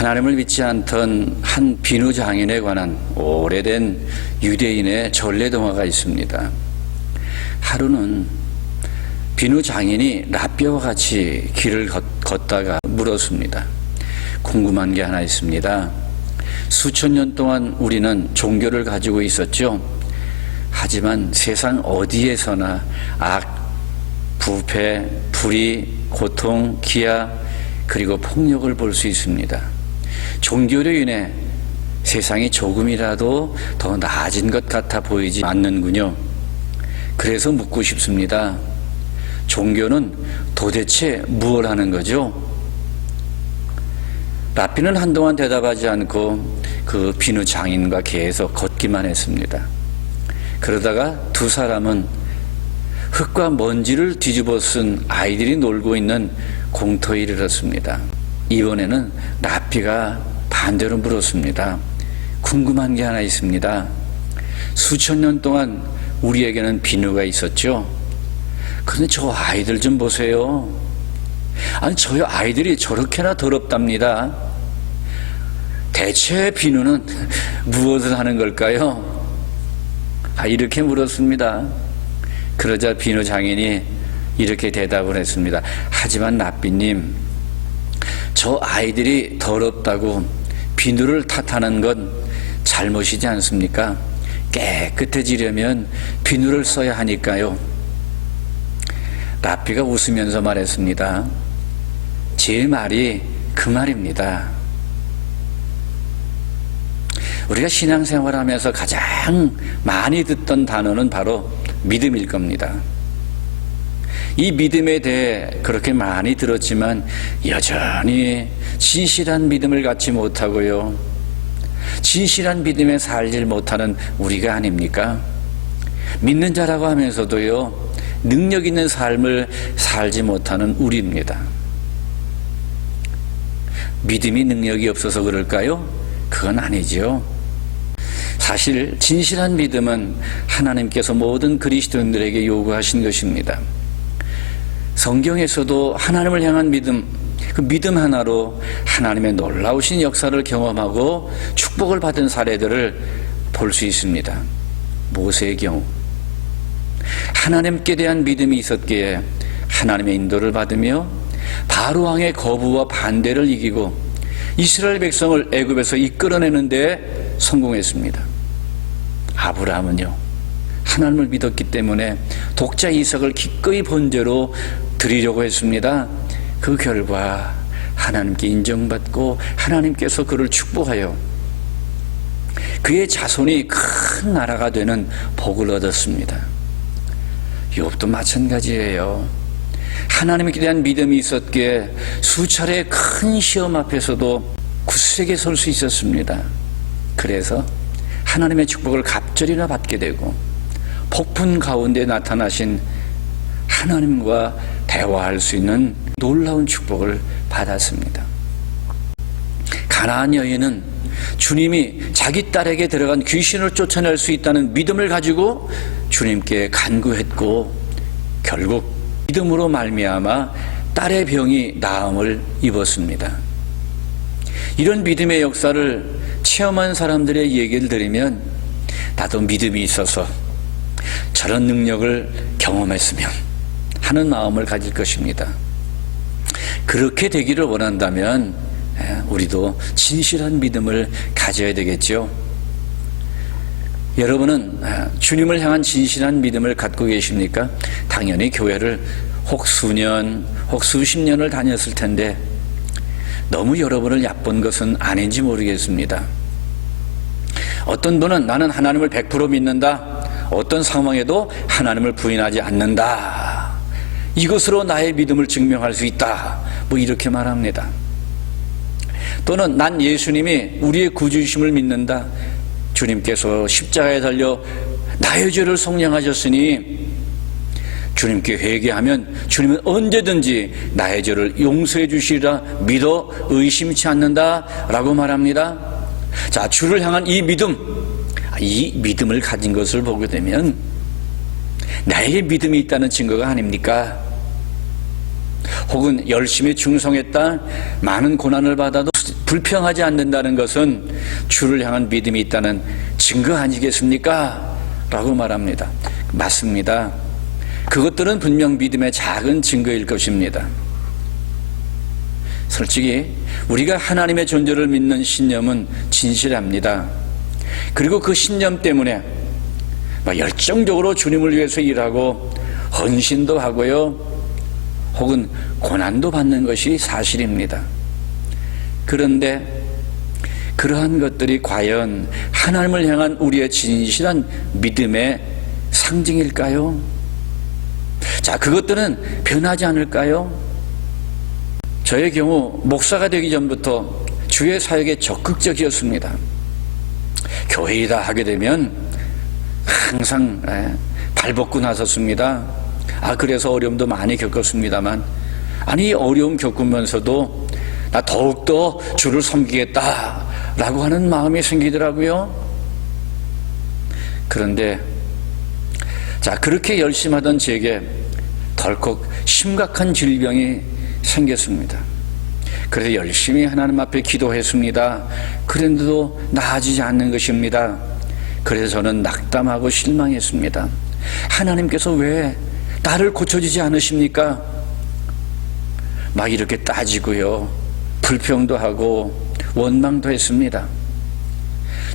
하나님을 믿지 않던 한 비누 장인에 관한 오래된 유대인의 전래 동화가 있습니다. 하루는 비누 장인이 랍비와 같이 길을 걷다가 물었습니다. 궁금한 게 하나 있습니다. 수천 년 동안 우리는 종교를 가지고 있었죠. 하지만 세상 어디에서나 악, 부패, 불의, 고통, 기아, 그리고 폭력을 볼 수 있습니다. 종교로 인해 세상이 조금이라도 더 나아진 것 같아 보이지 않는군요. 그래서 묻고 싶습니다. 종교는 도대체 무엇을 하는 거죠? 랍비는 한동안 대답하지 않고 그 비누 장인과 계속 걷기만 했습니다. 그러다가 두 사람은 흙과 먼지를 뒤집어 쓴 아이들이 놀고 있는 공터에 이르렀습니다. 이번에는 랍비가 반대로 물었습니다. 궁금한 게 하나 있습니다. 수천 년 동안 우리에게는 비누가 있었죠. 그런데 저 아이들 좀 보세요. 아니, 저 아이들이 저렇게나 더럽답니다. 대체 비누는 무엇을 하는 걸까요? 이렇게 물었습니다. 그러자 비누 장인이 이렇게 대답을 했습니다. 하지만 랍비님, 저 아이들이 더럽다고 비누를 탓하는 건 잘못이지 않습니까? 깨끗해지려면 비누를 써야 하니까요. 랍비가 웃으면서 말했습니다. 제 말이 그 말입니다. 우리가 신앙생활하면서 가장 많이 듣던 단어는 바로 믿음일 겁니다. 이 믿음에 대해 그렇게 많이 들었지만 여전히 진실한 믿음을 갖지 못하고요, 진실한 믿음에 살질 못하는 우리가 아닙니까? 믿는 자라고 하면서도요, 능력 있는 삶을 살지 못하는 우리입니다. 믿음이 능력이 없어서 그럴까요? 그건 아니죠. 사실 진실한 믿음은 하나님께서 모든 그리스도인들에게 요구하신 것입니다. 성경에서도 하나님을 향한 믿음, 그 믿음 하나로 하나님의 놀라우신 역사를 경험하고 축복을 받은 사례들을 볼 수 있습니다. 모세의 경우 하나님께 대한 믿음이 있었기에 하나님의 인도를 받으며 바로 왕의 거부와 반대를 이기고 이스라엘 백성을 애굽에서 이끌어내는 데 성공했습니다. 아브라함은요, 하나님을 믿었기 때문에 독자 이삭을 기꺼이 번제로 드리려고 했습니다. 그 결과 하나님께 인정받고 하나님께서 그를 축복하여 그의 자손이 큰 나라가 되는 복을 얻었습니다. 욥도 마찬가지예요. 하나님에 대한 믿음이 있었기에 수차례 큰 시험 앞에서도 굳세게 설 수 있었습니다. 그래서 하나님의 축복을 갑절이나 받게 되고 폭풍 가운데 나타나신 하나님과 대화할 수 있는 놀라운 축복을 받았습니다. 가나안 여인은 주님이 자기 딸에게 들어간 귀신을 쫓아낼 수 있다는 믿음을 가지고 주님께 간구했고 결국 믿음으로 말미암아 딸의 병이 나음을 입었습니다. 이런 믿음의 역사를 체험한 사람들의 얘기를 들으면 나도 믿음이 있어서 저런 능력을 경험했으면 하는 마음을 가질 것입니다. 그렇게 되기를 원한다면 우리도 진실한 믿음을 가져야 되겠죠. 여러분은 주님을 향한 진실한 믿음을 갖고 계십니까? 당연히 교회를 혹 수년, 혹 수십 년을 다녔을 텐데 너무 여러분을 얕본 것은 아닌지 모르겠습니다. 어떤 분은 나는 하나님을 100% 믿는다. 어떤 상황에도 하나님을 부인하지 않는다. 이것으로 나의 믿음을 증명할 수 있다. 뭐 이렇게 말합니다. 또는 난 예수님이 우리의 구주이심을 믿는다. 주님께서 십자가에 달려 나의 죄를 속량하셨으니 주님께 회개하면 주님은 언제든지 나의 죄를 용서해 주시리라 믿어 의심치 않는다 라고 말합니다. 자, 주를 향한 이 믿음을 가진 것을 보게 되면 나에게 믿음이 있다는 증거가 아닙니까? 혹은 열심히 충성했다, 많은 고난을 받아도 불평하지 않는다는 것은 주를 향한 믿음이 있다는 증거 아니겠습니까? 라고 말합니다. 맞습니다. 그것들은 분명 믿음의 작은 증거일 것입니다. 솔직히 우리가 하나님의 존재를 믿는 신념은 진실합니다. 그리고 그 신념 때문에 열정적으로 주님을 위해서 일하고 헌신도 하고요, 혹은 고난도 받는 것이 사실입니다. 그런데 그러한 것들이 과연 하나님을 향한 우리의 진실한 믿음의 상징일까요? 자, 그것들은 변하지 않을까요? 저의 경우 목사가 되기 전부터 주의 사역에 적극적이었습니다. 교회이다 하게 되면 항상 발벗고 나섰습니다. 그래서 어려움도 많이 겪었습니다만, 이 어려움 겪으면서도 나 더욱더 주를 섬기겠다라고 하는 마음이 생기더라고요. 그런데 그렇게 열심히 하던 제게 덜컥 심각한 질병이 생겼습니다. 그래서 열심히 하나님 앞에 기도했습니다. 그런데도 나아지지 않는 것입니다. 그래서 저는 낙담하고 실망했습니다. 하나님께서 왜 나를 고쳐주지 않으십니까? 막 이렇게 따지고요, 불평도 하고 원망도 했습니다.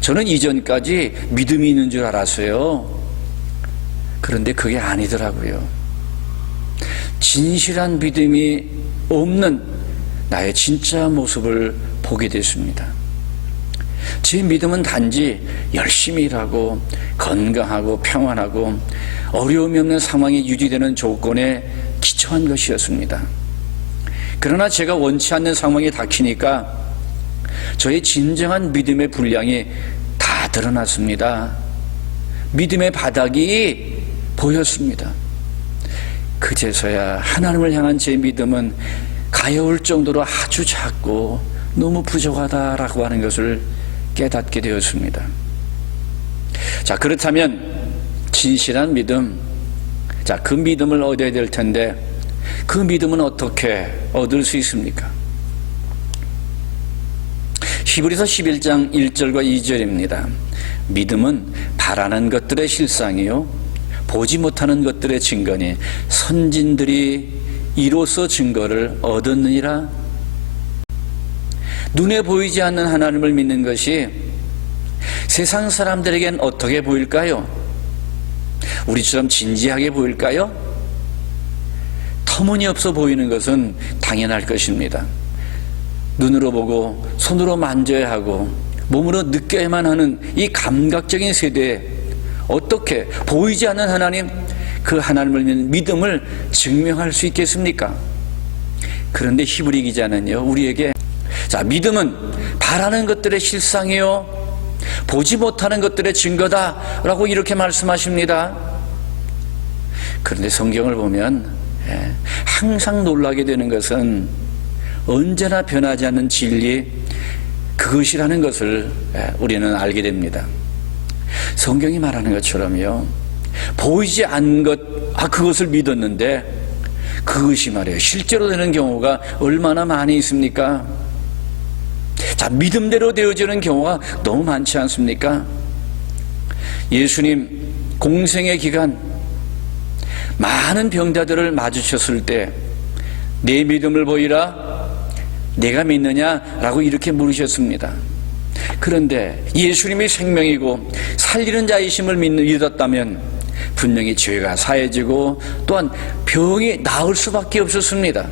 저는 이전까지 믿음이 있는 줄 알았어요. 그런데 그게 아니더라고요. 진실한 믿음이 없는 나의 진짜 모습을 보게 됐습니다. 제 믿음은 단지 열심히 일하고 건강하고 평안하고 어려움이 없는 상황이 유지되는 조건에 기초한 것이었습니다. 그러나 제가 원치 않는 상황이 닥치니까 저의 진정한 믿음의 분량이 다 드러났습니다. 믿음의 바닥이 보였습니다. 그제서야 하나님을 향한 제 믿음은 가여울 정도로 아주 작고 너무 부족하다라고 하는 것을 깨닫게 되었습니다. 자, 그렇다면 진실한 믿음, 그 믿음을 얻어야 될 텐데 그 믿음은 어떻게 얻을 수 있습니까? 히브리서 11장 1절과 2절입니다. 믿음은 바라는 것들의 실상이요 보지 못하는 것들의 증거니 선진들이 이로써 증거를 얻었느니라. 눈에 보이지 않는 하나님을 믿는 것이 세상 사람들에겐 어떻게 보일까요? 우리처럼 진지하게 보일까요? 터무니없어 보이는 것은 당연할 것입니다. 눈으로 보고 손으로 만져야 하고 몸으로 느껴야만 하는 이 감각적인 세대에 어떻게 보이지 않는 하나님, 그 하나님을 믿는 믿음을 증명할 수 있겠습니까? 그런데 히브리 기자는요, 우리에게 믿음은 바라는 것들의 실상이요 보지 못하는 것들의 증거다라고 이렇게 말씀하십니다. 그런데 성경을 보면 항상 놀라게 되는 것은 언제나 변하지 않는 진리, 그것이라는 것을 우리는 알게 됩니다. 성경이 말하는 것처럼요, 보이지 않는 것, 그것을 믿었는데 그것이 말이에요, 실제로 되는 경우가 얼마나 많이 있습니까? 믿음대로 되어지는 경우가 너무 많지 않습니까? 예수님 공생의 기간 많은 병자들을 마주쳤을 때 내 믿음을 보이라, 내가 믿느냐라고 이렇게 물으셨습니다. 그런데 예수님이 생명이고 살리는 자이심을 믿었다면 분명히 죄가 사해지고 또한 병이 나을 수밖에 없었습니다.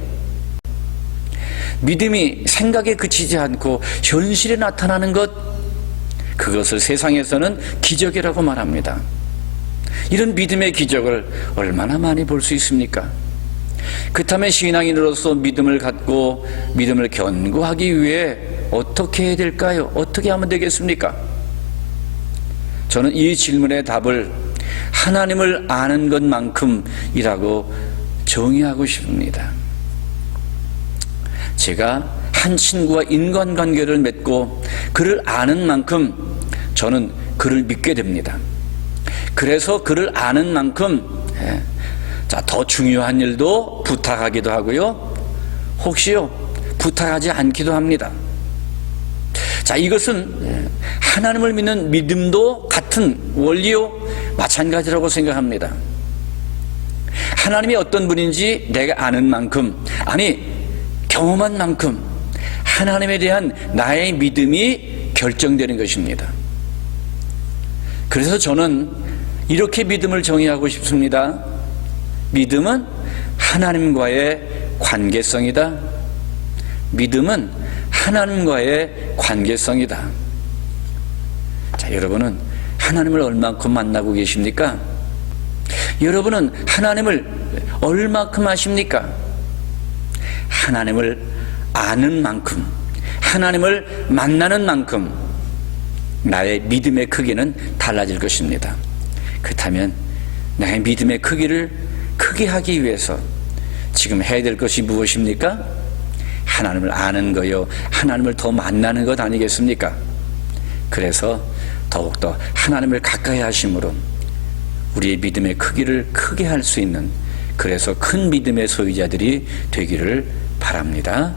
믿음이 생각에 그치지 않고 현실에 나타나는 것, 그것을 세상에서는 기적이라고 말합니다. 이런 믿음의 기적을 얼마나 많이 볼 수 있습니까? 그렇다면 신앙인으로서 믿음을 갖고 믿음을 견고하기 위해 어떻게 해야 될까요? 어떻게 하면 되겠습니까? 저는 이 질문의 답을 하나님을 아는 것만큼이라고 정의하고 싶습니다. 제가 한 친구와 인간관계를 맺고 그를 아는 만큼 저는 그를 믿게 됩니다. 그래서 그를 아는 만큼 더 중요한 일도 부탁하기도 하고요, 혹시요 부탁하지 않기도 합니다. 자, 이것은 하나님을 믿는 믿음도 같은 원리요 마찬가지라고 생각합니다. 하나님이 어떤 분인지 내가 아는 만큼, 아니 경험한 만큼 하나님에 대한 나의 믿음이 결정되는 것입니다. 그래서 저는 이렇게 믿음을 정의하고 싶습니다. 믿음은 하나님과의 관계성이다. 믿음은 하나님과의 관계성이다. 자, 여러분은 하나님을 얼만큼 만나고 계십니까? 여러분은 하나님을 얼만큼 아십니까? 하나님을 아는 만큼, 하나님을 만나는 만큼 나의 믿음의 크기는 달라질 것입니다. 그렇다면 나의 믿음의 크기를 크게 하기 위해서 지금 해야 될 것이 무엇입니까? 하나님을 아는 거요, 하나님을 더 만나는 것 아니겠습니까? 그래서 더욱더 하나님을 가까이 하심으로 우리의 믿음의 크기를 크게 할 수 있는, 그래서 큰 믿음의 소유자들이 되기를 바랍니다.